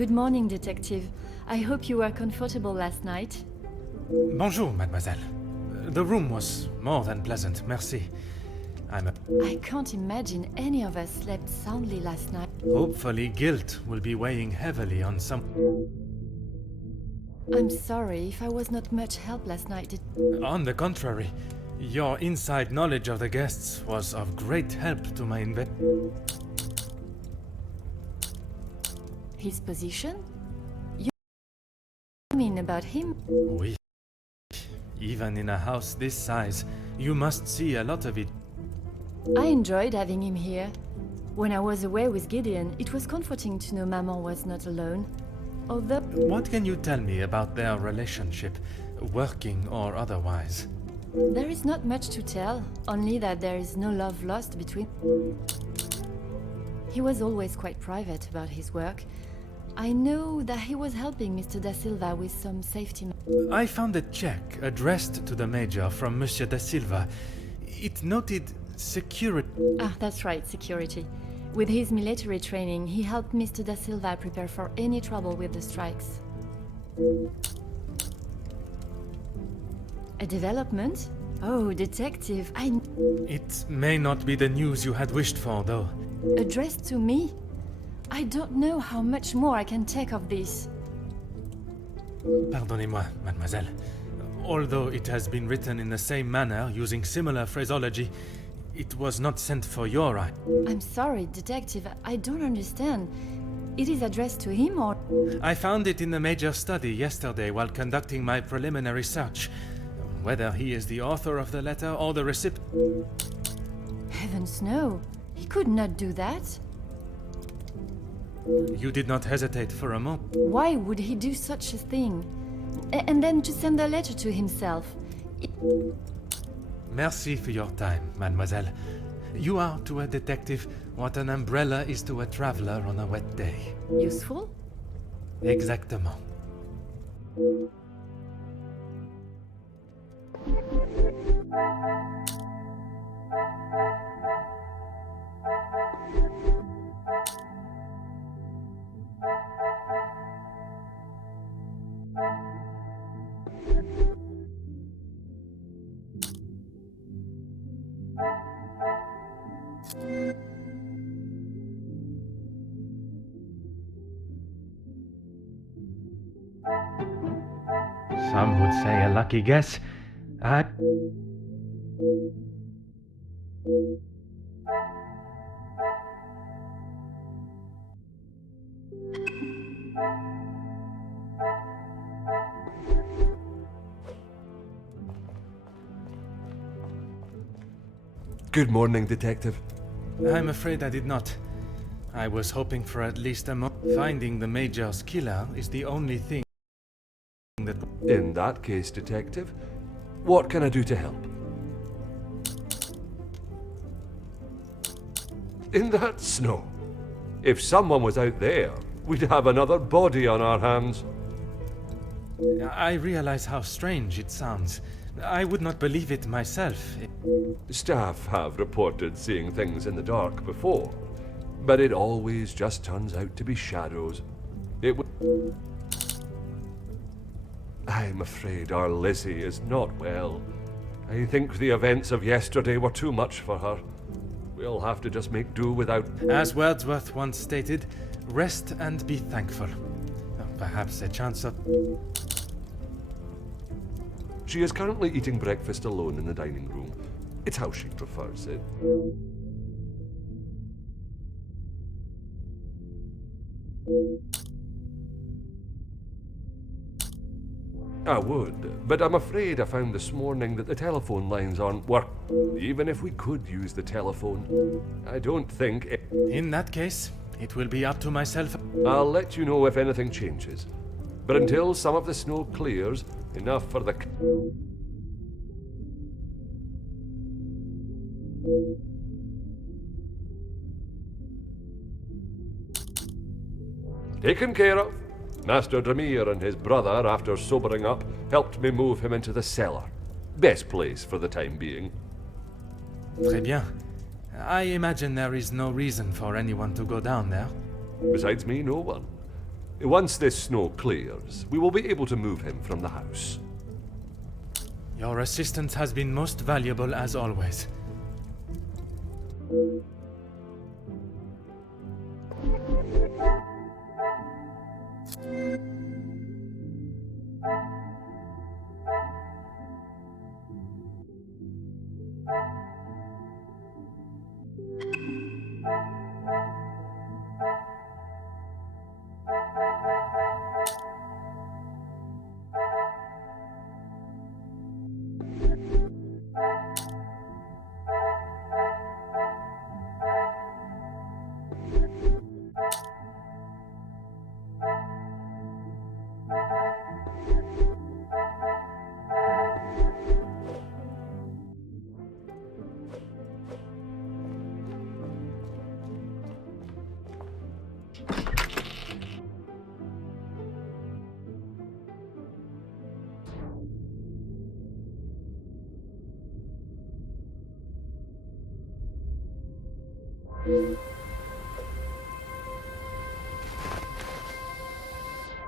Good morning, detective. I hope you were comfortable last night. Bonjour, mademoiselle. The room was more than pleasant, merci. I can't imagine any of us slept soundly last night. Hopefully guilt will be weighing heavily on some... I'm sorry if I was not much help last night. On the contrary, your inside knowledge of the guests was of great help to my His position? You mean about him? Oui. Even in a house this size, you must see a lot of it. I enjoyed having him here. When I was away with Gideon, it was comforting to know Maman was not alone. Although... What can you tell me about their relationship, working or otherwise? There is not much to tell, only that there is no love lost between... He was always quite private about his work. I know that he was helping Mr. Da Silva with some safety... I found a check addressed to the Major from Monsieur Da Silva. It noted security... Ah, that's right, security. With his military training, he helped Mr. Da Silva prepare for any trouble with the strikes. A development? Oh, detective, It may not be the news you had wished for, though. Addressed to me? I don't know how much more I can take of this. Pardonnez-moi, mademoiselle. Although it has been written in the same manner, using similar phraseology, it was not sent for your eye. I'm sorry, detective, I don't understand. It is addressed to him or... I found it in the Major's study yesterday while conducting my preliminary search. Whether he is the author of the letter or the recipient... Heavens no, he could not do that. You did not hesitate for a moment. Why would he do such a thing? And then to send a letter to himself? Merci for your time, mademoiselle. You are to a detective what an umbrella is to a traveler on a wet day. Useful? Exactement. Some would say a lucky guess. Good morning, detective. I'm afraid I did not. I was hoping for at least a moment. Finding the Major's killer is the only thing that... In that case, detective, what can I do to help? In that snow? If someone was out there, we'd have another body on our hands. I realize how strange it sounds. I would not believe it myself. Staff have reported seeing things in the dark before, but it always just turns out to be shadows. I'm afraid our Lizzie is not well. I think the events of yesterday were too much for her. We'll have to just make do without... As Wordsworth once stated, rest and be thankful. Perhaps a chance of... She is currently eating breakfast alone in the dining room. It's how she prefers it. I would, but I'm afraid I found this morning that the telephone lines aren't working. Even if we could use the telephone, I don't think... In that case, it will be up to myself. I'll let you know if anything changes. But until some of the snow clears, enough for the... Taken care of. Master Dremir and his brother, after sobering up, helped me move him into the cellar. Best place for the time being. Très bien. I imagine there is no reason for anyone to go down there. Besides me, no one. Once this snow clears, we will be able to move him from the house. Your assistance has been most valuable as always.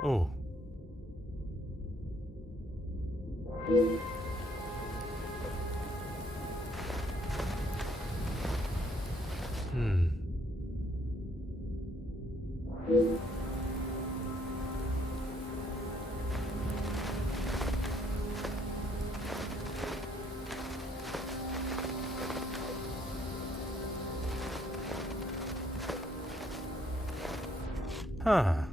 Oh. Huh.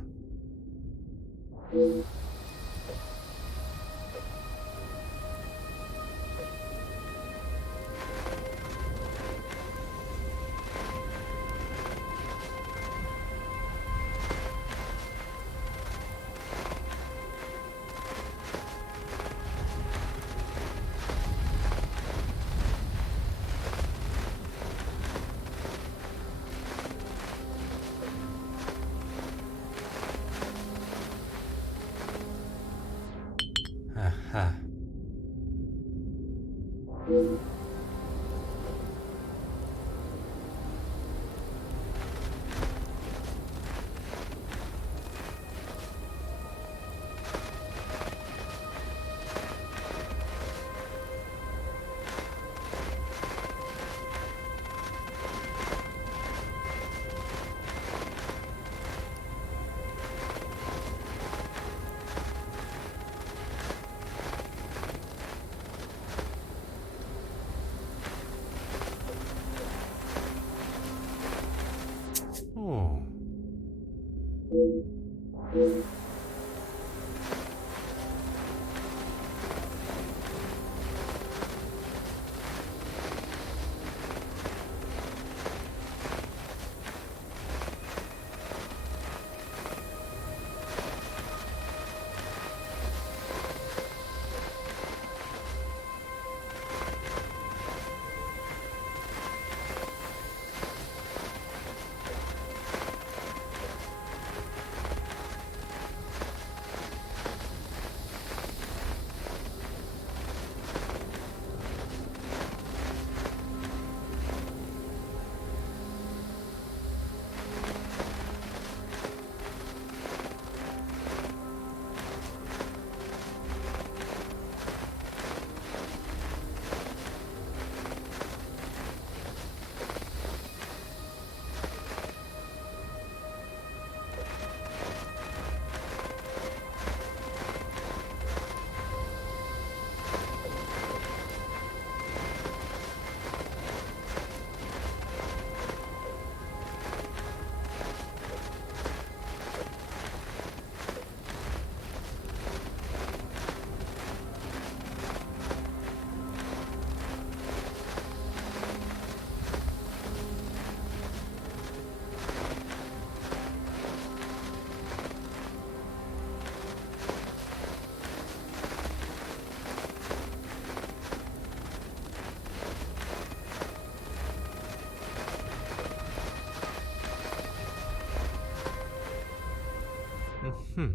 Aha. Oh. Hmm.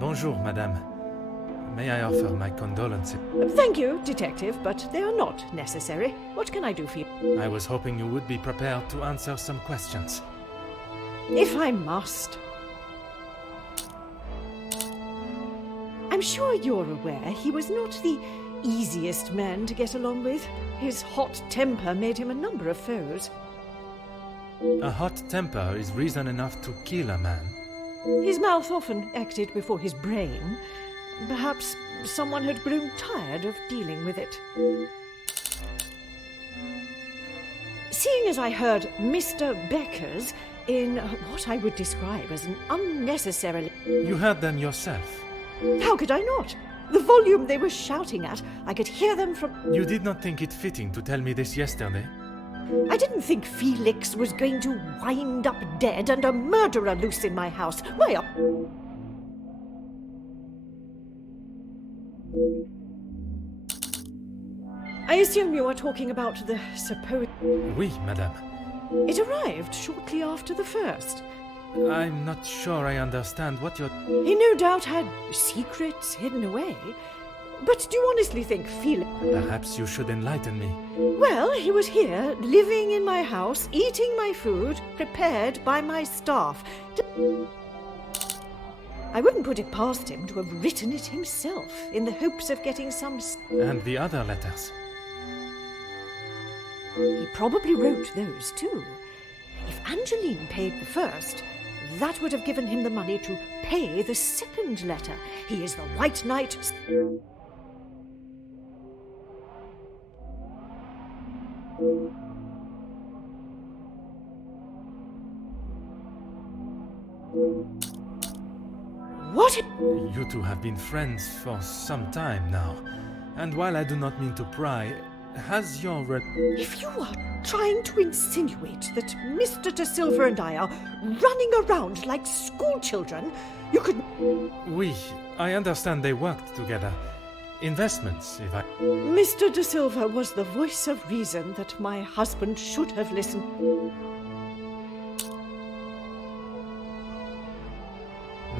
Bonjour, madame. May I offer my condolences? Thank you, Detective, but they are not necessary. What can I do for you? I was hoping you would be prepared to answer some questions. If I must. I'm sure you're aware he was not the easiest man to get along with. His hot temper made him a number of foes. A hot temper is reason enough to kill a man. His mouth often acted before his brain. Perhaps someone had grown tired of dealing with it. Seeing as I heard Mr. Becker's in what I would describe as an unnecessarily... You heard them yourself. How could I not? The volume they were shouting at, I could hear them from... You did not think it fitting to tell me this yesterday? I didn't think Felix was going to wind up dead and a murderer loose in my house. Why up? I assume you are talking about the supposed... Oui, madame. It arrived shortly after the first. I'm not sure I understand what you're... He no doubt had secrets hidden away. But do you honestly think Felix... Perhaps you should enlighten me. Well, he was here, living in my house, eating my food, prepared by my staff. I wouldn't put it past him to have written it himself, in the hopes of getting some... And the other letters? He probably wrote those too. If Angeline paid the first, that would have given him the money to pay the second letter. He is the White Knight... What? You two have been friends for some time now, and while I do not mean to pry, has your... If you are trying to insinuate that Mr. De Silva and I are running around like schoolchildren, you could... Oui, I understand they worked together. Investments, if I... Mr. De Silva was the voice of reason that my husband should have listened.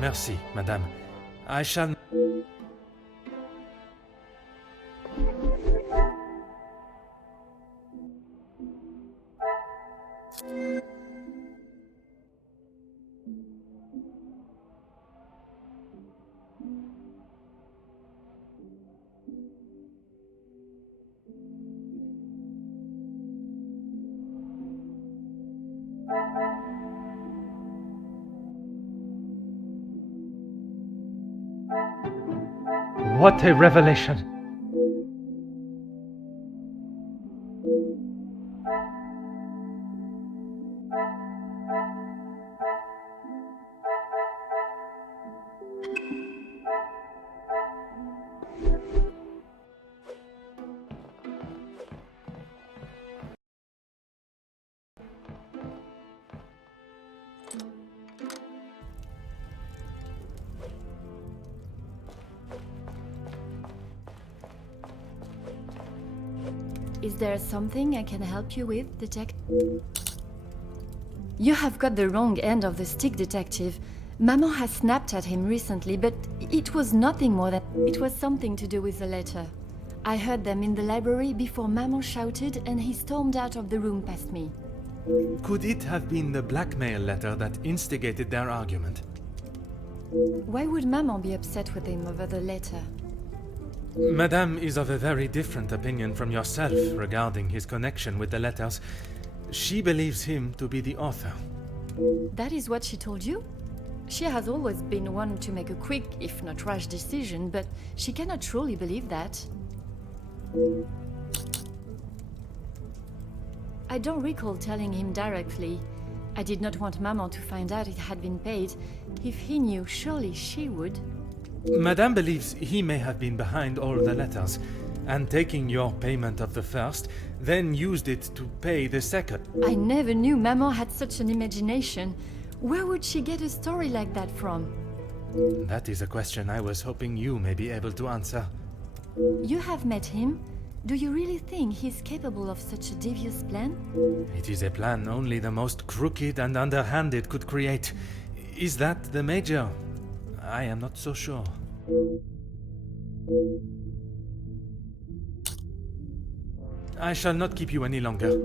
Merci, madame. I shall... What a revelation! Is there something I can help you with, Detective? You have got the wrong end of the stick, Detective. Maman has snapped at him recently, but it was nothing more than... It was something to do with the letter. I heard them in the library before Maman shouted and he stormed out of the room past me. Could it have been the blackmail letter that instigated their argument? Why would Maman be upset with him over the letter? Madame is of a very different opinion from yourself regarding his connection with the letters. She believes him to be the author. That is what she told you? She has always been one to make a quick, if not rash decision, but she cannot truly believe that. I don't recall telling him directly. I did not want Maman to find out it had been paid. If he knew, surely she would. Madame believes he may have been behind all the letters. and taking your payment of the first, then used it to pay the second. I never knew Maman had such an imagination. Where would she get a story like that from? That is a question I was hoping you may be able to answer. You have met him. Do you really think he's capable of such a devious plan? It is a plan only the most crooked and underhanded could create. Is that the Major? I am not so sure. I shall not keep you any longer.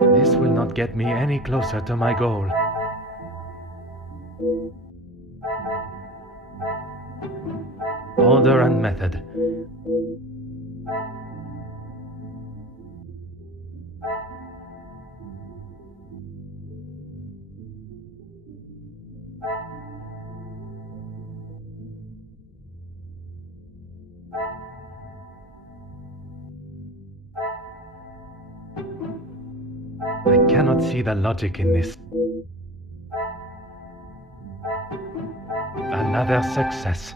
This will not get me any closer to my goal. Order and method. I cannot see the logic in this. Another success.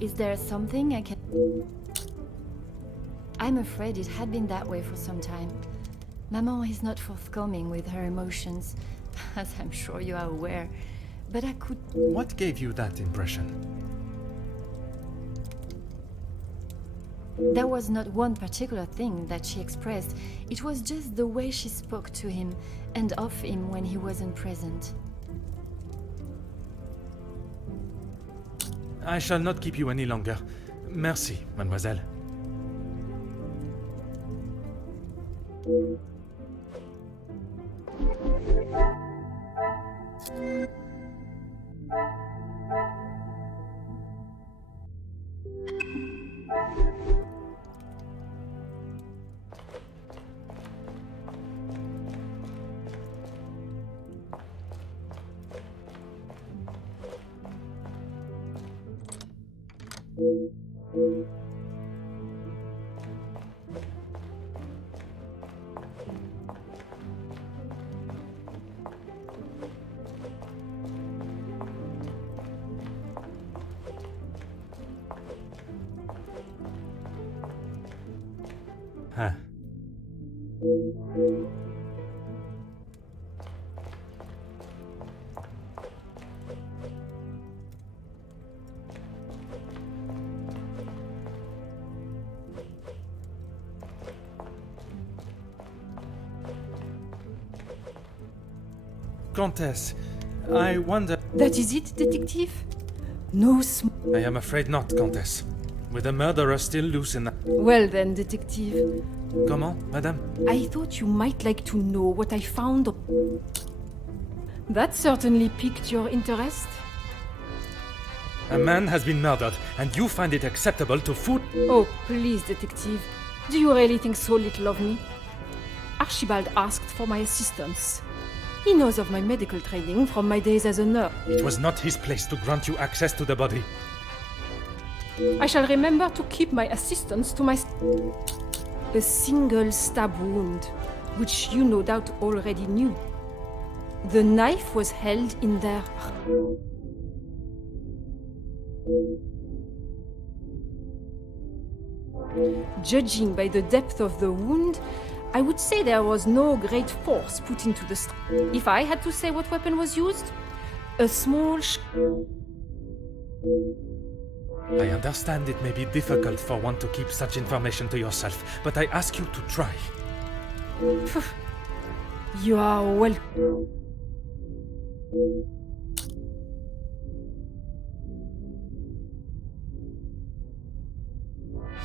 Is there something I can... I'm afraid it had been that way for some time. Maman is not forthcoming with her emotions, as I'm sure you are aware. But I could... What gave you that impression? There was not one particular thing that she expressed. It was just the way she spoke to him and of him when he wasn't present. I shall not keep you any longer. Merci, mademoiselle. Huh. Countess, I wonder... That is it, detective? No I am afraid not, Countess. With the murderer still loose in the... Well then, detective. Comment, madame? I thought you might like to know what I found. That certainly piqued your interest. A man has been murdered, and you find it acceptable to fool... Oh, please, detective. Do you really think so little of me? Archibald asked for my assistance. He knows of my medical training from my days as a nurse. It was not his place to grant you access to the body. I shall remember to keep my assistance to my... A single stab wound, which you no doubt already knew. The knife was held in their... Judging by the depth of the wound, I would say there was no great force put into the... If I had to say what weapon was used, a small... I understand it may be difficult for one to keep such information to yourself, but I ask you to try. You are well...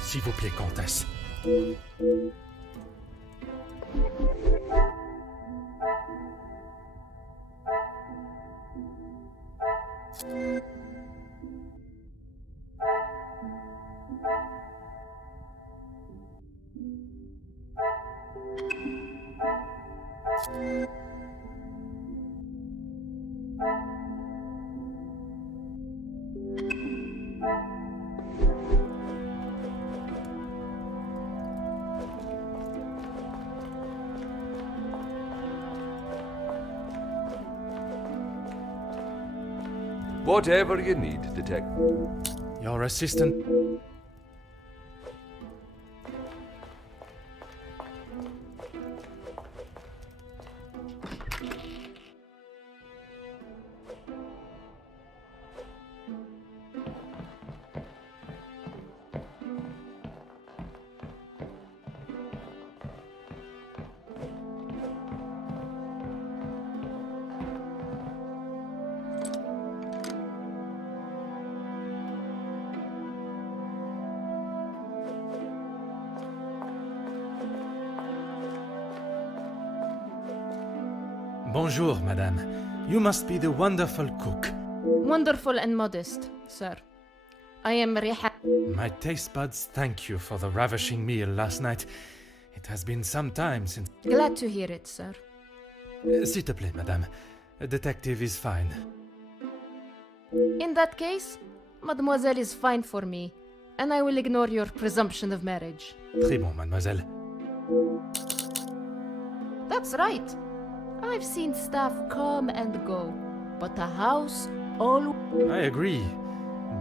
S'il vous plaît, Comtesse. Whatever you need, Detective. Your assistant... Bonjour, madame. You must be the wonderful cook. Wonderful and modest, sir. I am Riha. My taste buds thank you for the ravishing meal last night. It has been some time since... Glad to hear it, sir. S'il te plaît, madame. A detective is fine. In that case, mademoiselle is fine for me, and I will ignore your presumption of marriage. Très bon, mademoiselle. That's right. I've seen staff come and go, but the house all... I agree.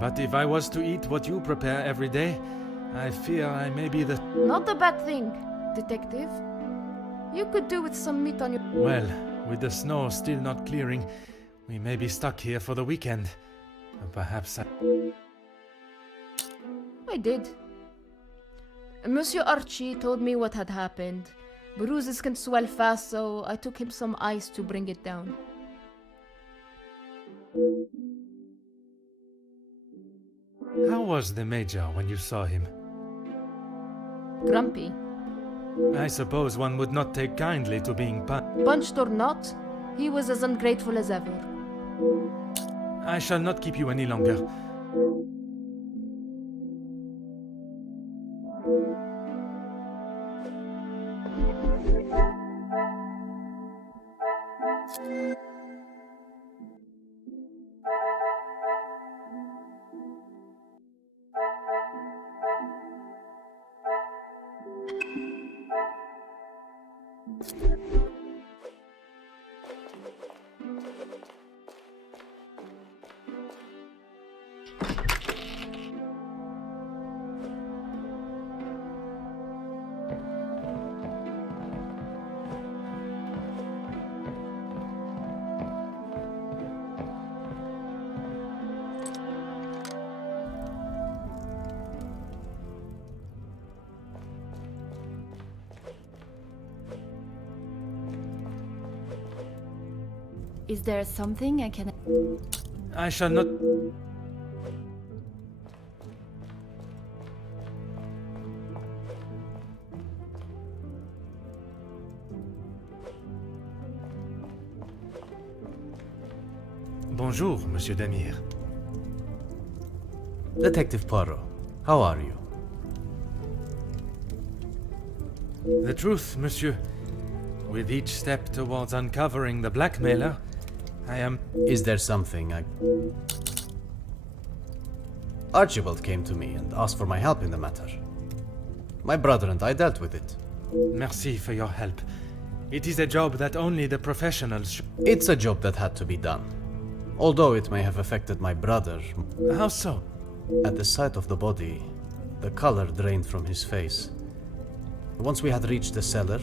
But if I was to eat what you prepare every day, I fear I may be the... Not a bad thing, detective. You could do with some meat on your... Well, with the snow still not clearing, we may be stuck here for the weekend. Perhaps I did. Monsieur Archie told me what had happened. Bruises can swell fast, so I took him some ice to bring it down. How was the Major when you saw him? Grumpy. I suppose one would not take kindly to being Punched or not, he was as ungrateful as ever. I shall not keep you any longer. Is there something I can... I shall not... Bonjour, Monsieur Demir. Detective Poirot, how are you? The truth, Monsieur. With each step towards uncovering the blackmailer, I am... Is there something I... Archibald came to me and asked for my help in the matter. My brother and I dealt with it. Merci for your help. It is a job that only the professionals It's a job that had to be done. Although it may have affected my brother. How so? At the sight of the body, the color drained from his face. Once we had reached the cellar,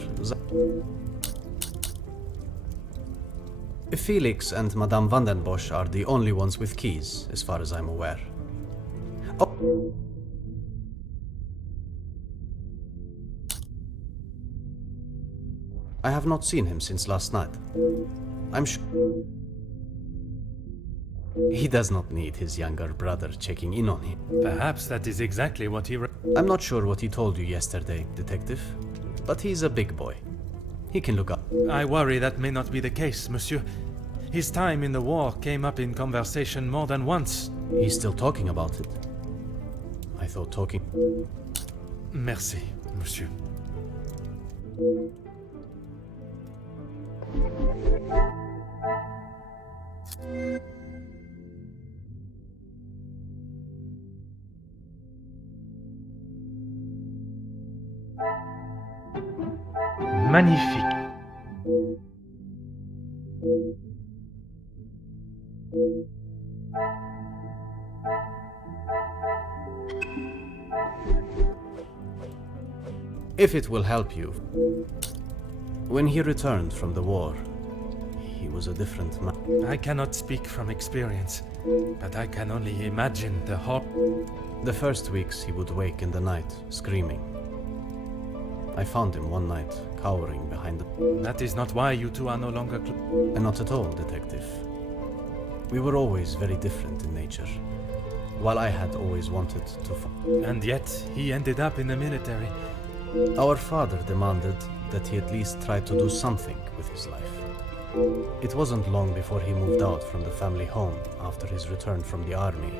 Felix and Madame Vandenbosch are the only ones with keys, as far as I'm aware. Oh. I have not seen him since last night. I'm sure. He does not need his younger brother checking in on him. Perhaps that is exactly what he... I'm not sure what he told you yesterday, Detective, but he's a big boy. He can look up. I worry that may not be the case, monsieur. His time in the war came up in conversation more than once. He's still talking about it. I thought talking... Merci, monsieur. Magnifique. If it will help you. When he returned from the war, he was a different man. I cannot speak from experience, but I can only imagine the horror. The first weeks he would wake in the night, screaming. I found him one night, cowering behind the... That is not why you two are no longer And not at all, Detective. We were always very different in nature, while I had always wanted to... And yet, he ended up in the military. Our father demanded that he at least try to do something with his life. It wasn't long before he moved out from the family home after his return from the army.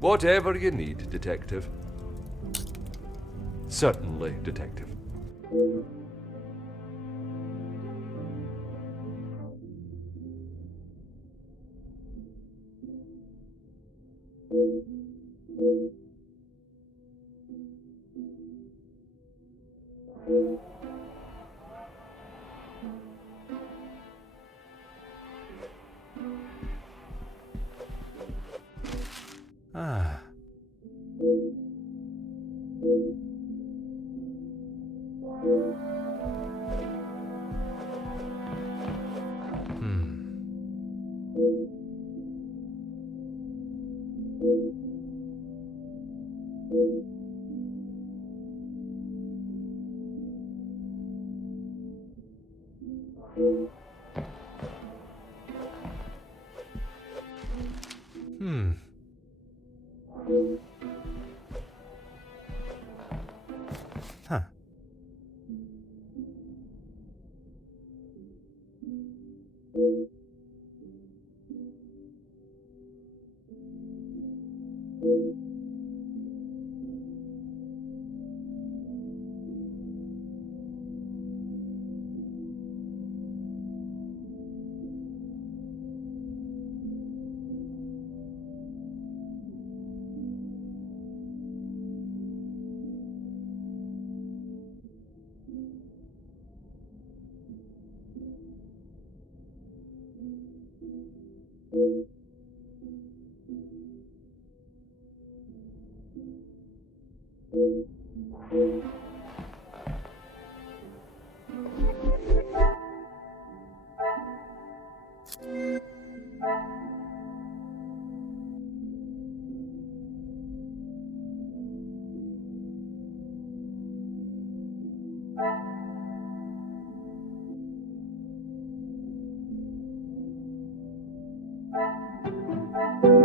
Whatever you need, Detective. Certainly, Detective. Ah. Huh.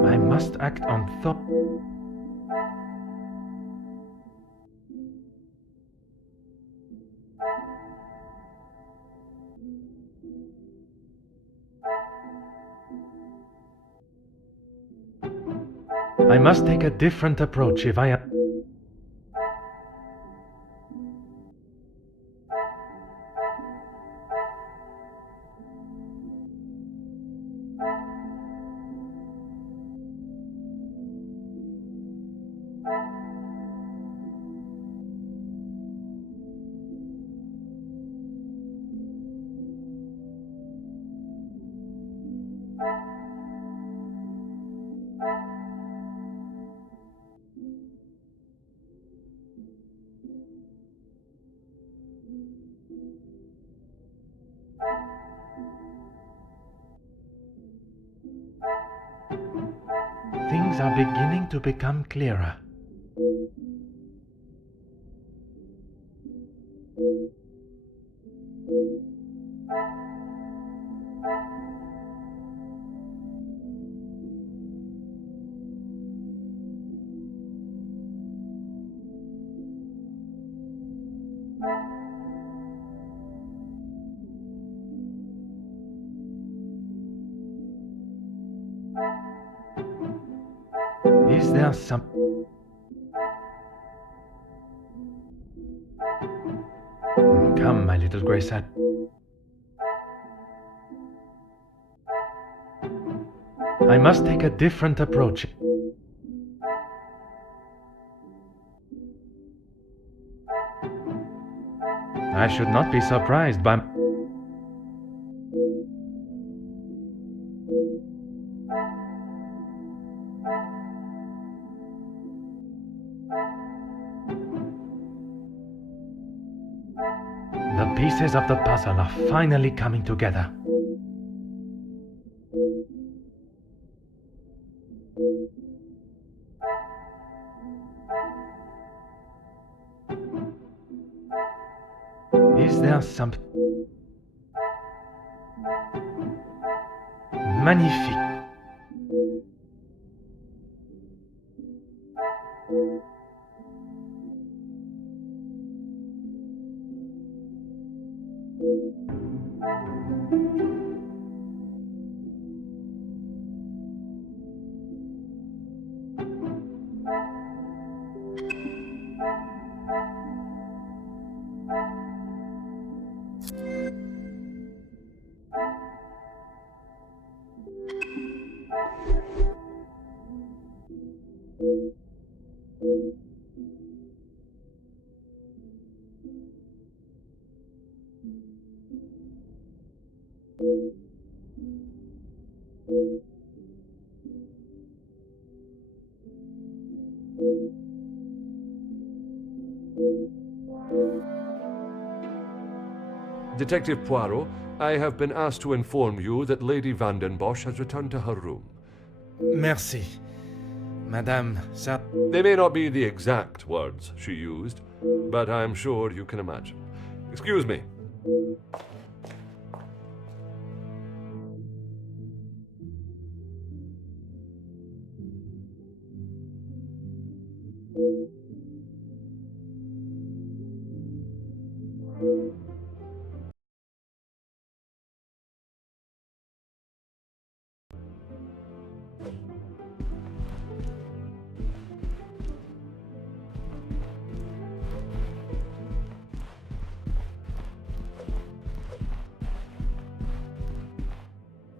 I must act on thought. I must take a different approach if I am... Things are beginning to become clearer. Is there some... Come, my little grey sat. I must take a different approach. I should not be surprised by... The pieces of the puzzle are finally coming together. Is there some... Magnifique. Detective Poirot, I have been asked to inform you that Lady Vandenbosch has returned to her room. Merci. Madame, ça... They may not be the exact words she used, but I'm sure you can imagine. Excuse me.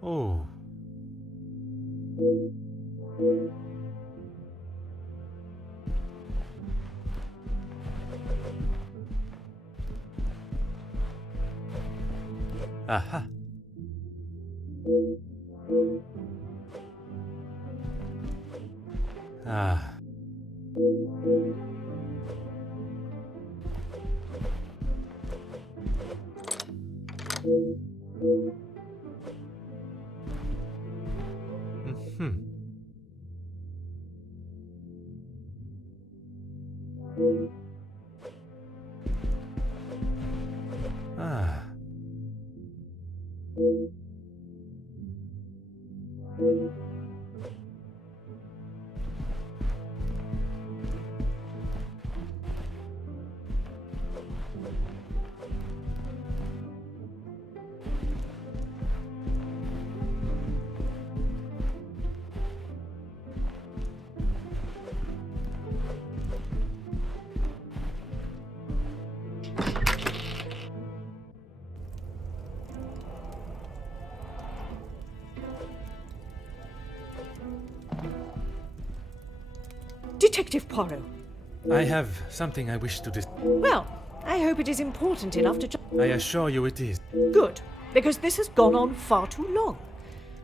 Oh. Aha. Ah. Hmm. Ah. Detective Poirot. I have something I wish to Well, I hope it is important enough to... I assure you it is. Good, because this has gone on far too long.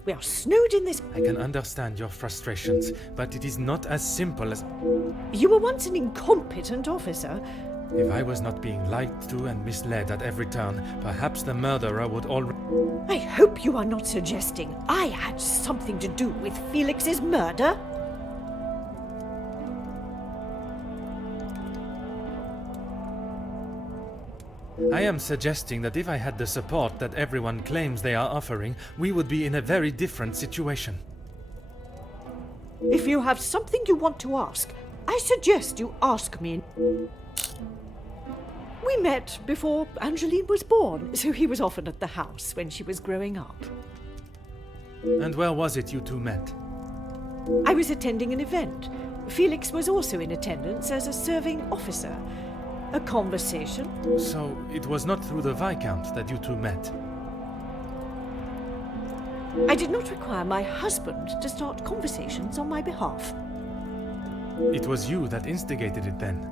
We are snowed in this... I can understand your frustrations, but it is not as simple as... You were once an incompetent officer. If I was not being lied to and misled at every turn, perhaps the murderer would already... I hope you are not suggesting I had something to do with Felix's murder. I am suggesting that if I had the support that everyone claims they are offering, we would be in a very different situation. If you have something you want to ask, I suggest you ask me. We met before Angeline was born, so he was often at the house when she was growing up. And where was it you two met? I was attending an event. Felix was also in attendance as a serving officer. A conversation. So it was not through the Viscount that you two met? I did not require my husband to start conversations on my behalf. It was you that instigated it then?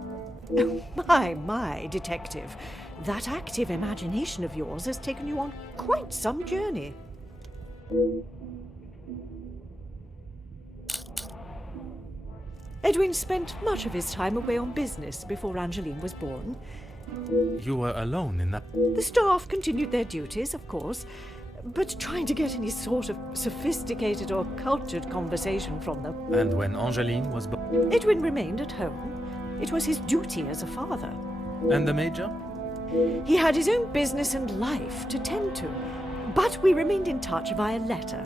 My, detective. That active imagination of yours has taken you on quite some journey. Edwin spent much of his time away on business before Angeline was born. You were alone in that... The staff continued their duties, of course, but trying to get any sort of sophisticated or cultured conversation from them. And when Angeline was born? Edwin remained at home. It was his duty as a father. And the Major? He had his own business and life to tend to, but we remained in touch via letter.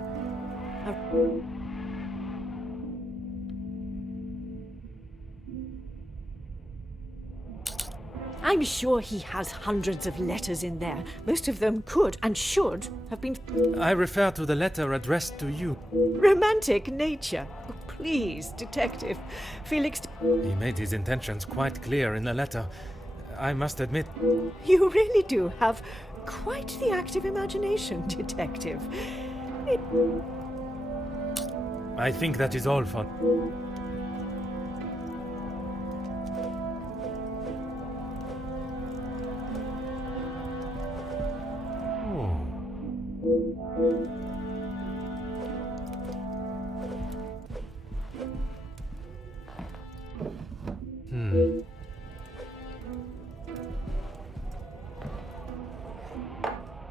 I'm sure he has hundreds of letters in there. Most of them could and should have been... I refer to the letter addressed to you. Romantic nature. Oh, please, detective. Felix... He made his intentions quite clear in the letter. I must admit... You really do have quite the active imagination, detective. I think that is all for...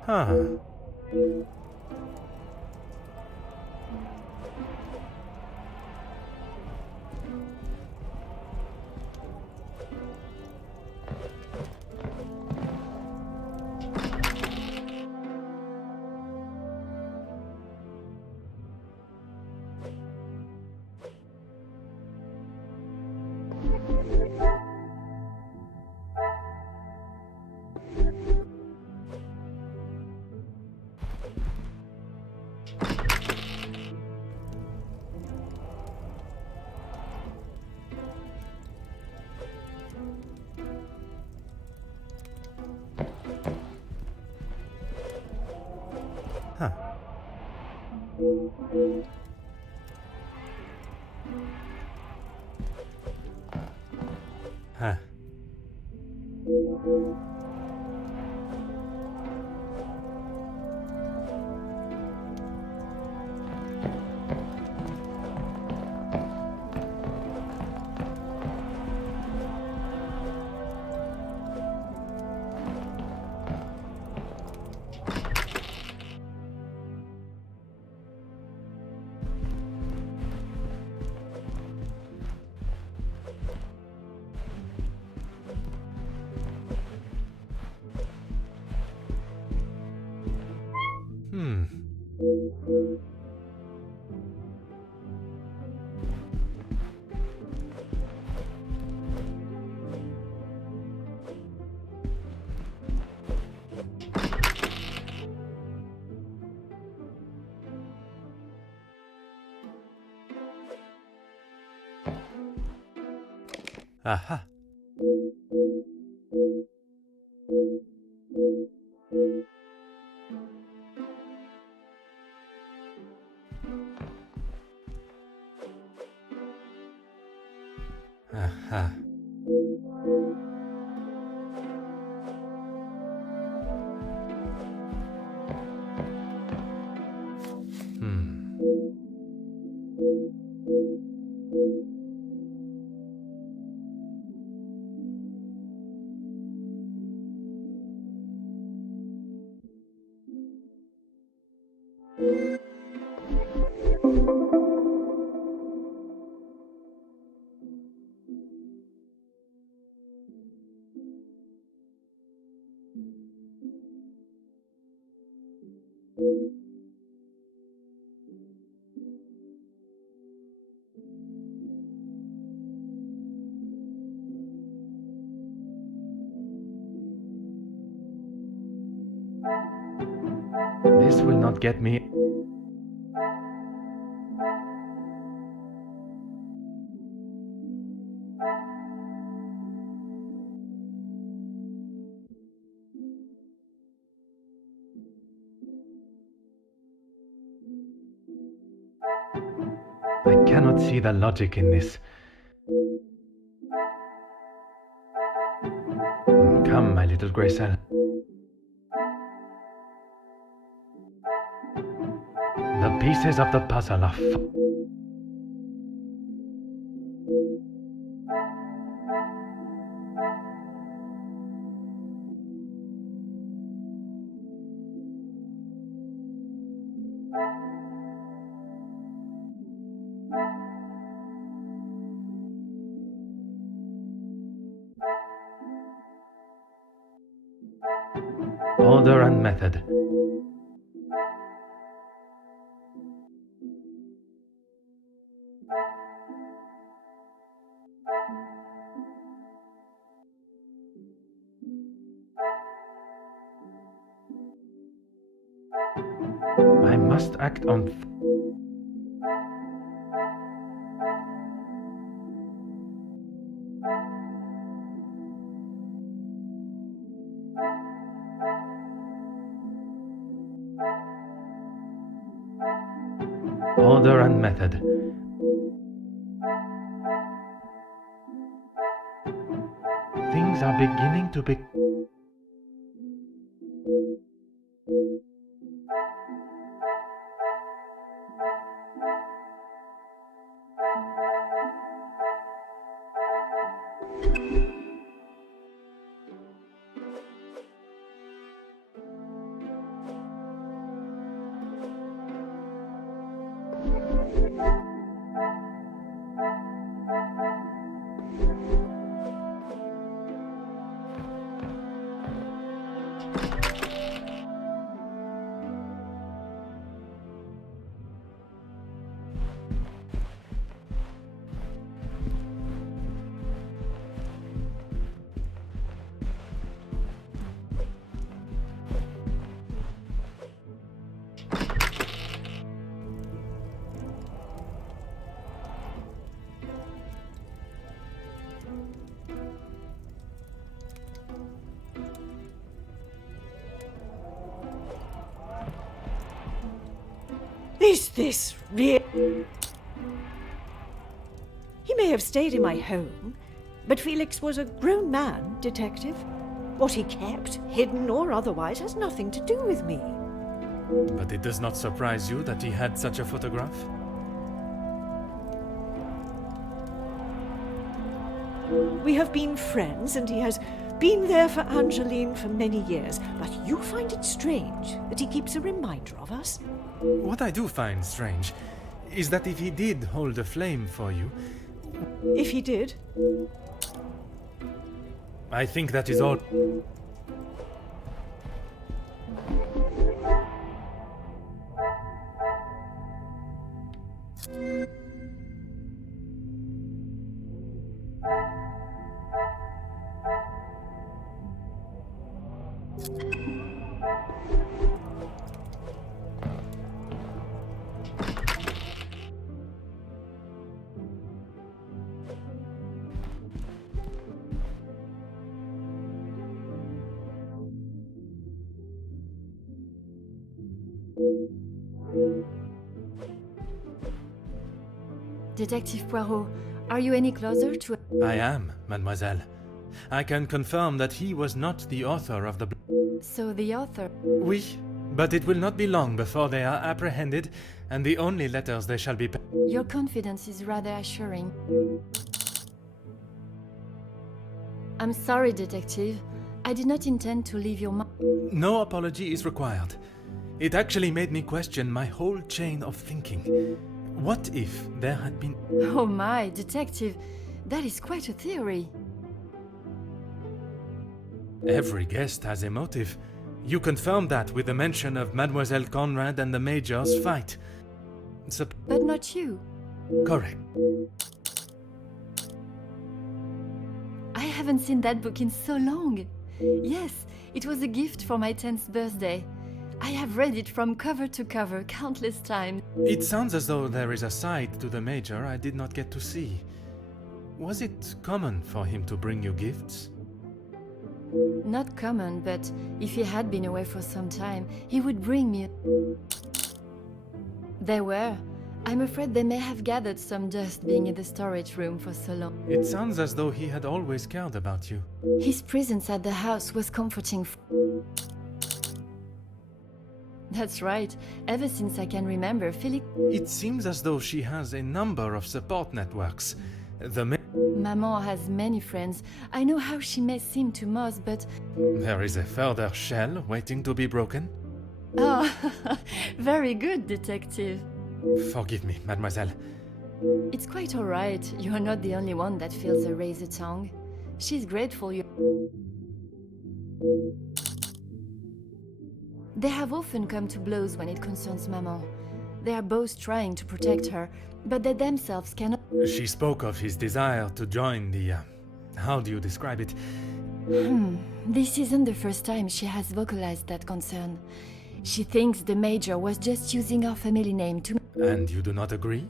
Huh. Huh. Aha. Aha. This will not get me. I cannot see the logic in this. Come, my little grey cell. The pieces of the puzzle are order and method. I must act on. Order and method. Things are beginning to be. Is this real? He may have stayed in my home, but Felix was a grown man, Detective. What he kept, hidden or otherwise, has nothing to do with me. But it does not surprise you that he had such a photograph? We have been friends, and he has been there for Angeline for many years, but you find it strange that he keeps a reminder of us? What I do find strange is that if he did hold a flame for you, If he did, I think that is all. Detective Poirot, are you any closer to... I am, mademoiselle. I can confirm that he was not the author of the... So the author... Oui, but it will not be long before they are apprehended, and the only letters they shall be... Your confidence is rather assuring. I'm sorry, Detective. I did not intend to leave your No apology is required. It actually made me question my whole chain of thinking. What if there had been... Oh my, Detective, that is quite a theory. Every guest has a motive. You confirmed that with the mention of Mademoiselle Conrad and the Major's fight. But not you. Correct. I haven't seen that book in so long. Yes, it was a gift for my 10th birthday. I have read it from cover to cover countless times. It sounds as though there is a side to the Major I did not get to see. Was it common for him to bring you gifts? Not common, but if he had been away for some time, he would bring me. There were. I'm afraid they may have gathered some dust being in the storage room for so long. It sounds as though he had always cared about you. His presence at the house was comforting. That's right. Ever since I can remember, Philip... It seems as though she has a number of support networks. Maman has many friends. I know how she may seem to most, but... There is a further shell waiting to be broken. Oh, very good, detective. Forgive me, mademoiselle. It's quite all right. You are not the only one that feels a razor tongue. She's grateful you... They have often come to blows when it concerns Maman. They are both trying to protect her, but they themselves cannot... She spoke of his desire to join the... how do you describe it? This isn't the first time she has vocalized that concern. She thinks the Major was just using our family name to... And you do not agree?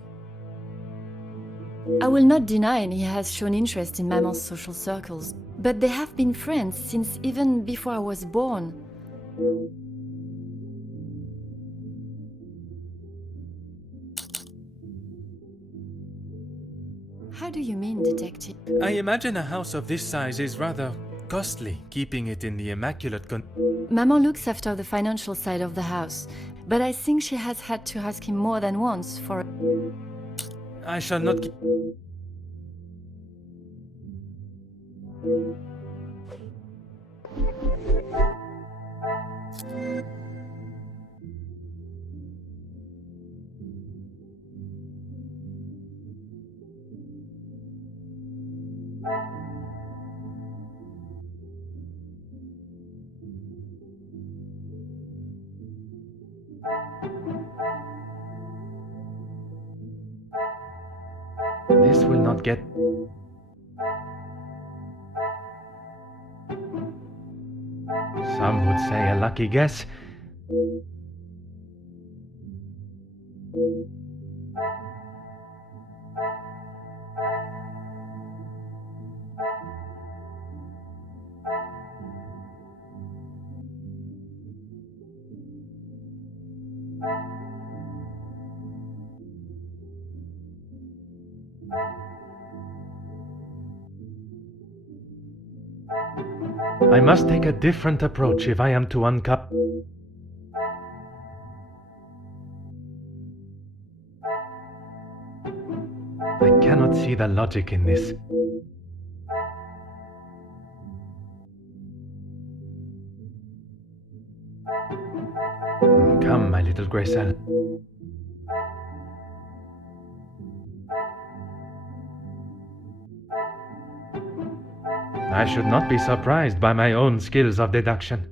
I will not deny he has shown interest in Maman's social circles, but they have been friends since even before I was born. How do you mean, detective? I imagine a house of this size is rather costly, keeping it in the immaculate Maman looks after the financial side of the house, but I think she has had to ask him more than once for... I shall not keep... This will not get... Some would say a lucky guess. I must take a different approach if I am to uncover... I cannot see the logic in this. Come, my little Graycell. I should not be surprised by my own skills of deduction.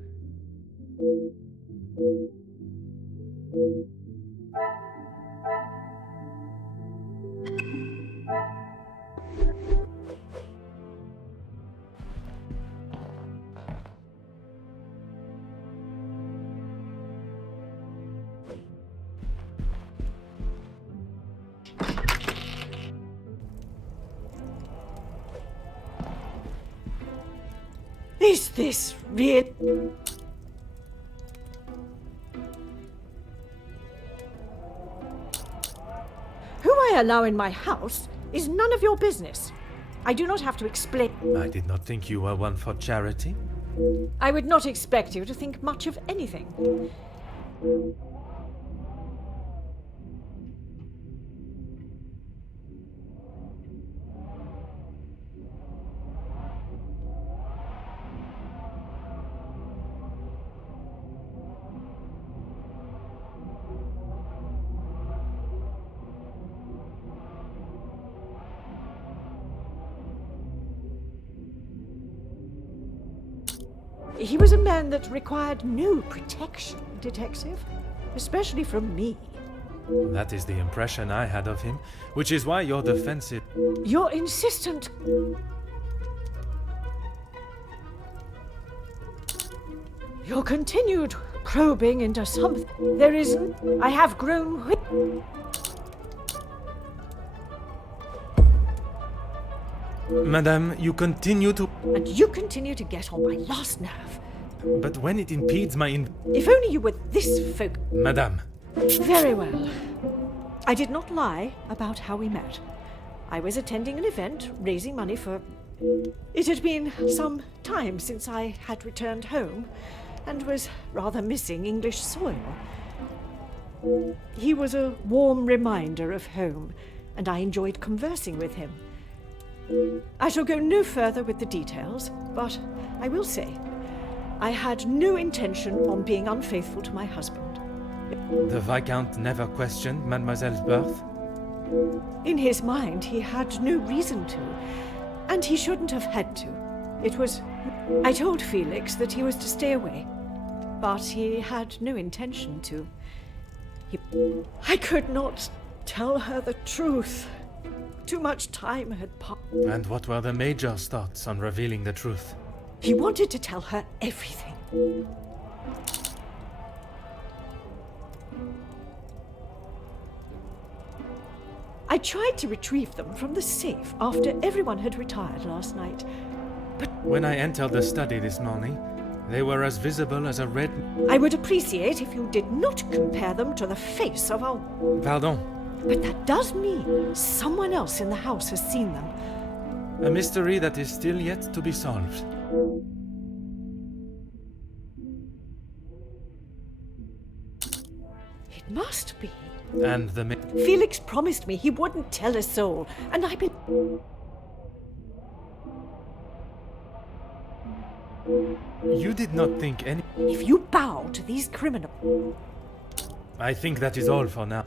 Is this real? Who I allow in my house is none of your business. I do not have to explain. I did not think you were one for charity. I would not expect you to think much of anything. He was a man that required no protection, Detective, especially from me. That is the impression I had of him, which is why your defensive... Your insistent... Your continued probing into something there isn't. I have grown... Madame, you continue to... And you continue to get on my last nerve. But when it impedes my If only you were this folk... Madame, Very well. I did not lie about how we met. I was attending an event, raising money for... It had been some time since I had returned home, and was rather missing English soil. He was a warm reminder of home, and I enjoyed conversing with him. I shall go no further with the details, but I will say, I had no intention on being unfaithful to my husband. the Viscount never questioned Mademoiselle's birth? In his mind, he had no reason to, and he shouldn't have had to. It was... I told Felix that he was to stay away, but he had no intention to. I could not tell her the truth. Too much time had passed. And what were the Major's thoughts on revealing the truth? He wanted to tell her everything. I tried to retrieve them from the safe after everyone had retired last night. But When I entered the study this morning, they were as visible as a red... I would appreciate if you did not compare them to the face of our... Pardon. But that does mean someone else in the house has seen them. A mystery that is still yet to be solved. It must be. And the Felix promised me he wouldn't tell a soul, and I've been... You did not think any... If you bow to these criminals... I think that is all for now.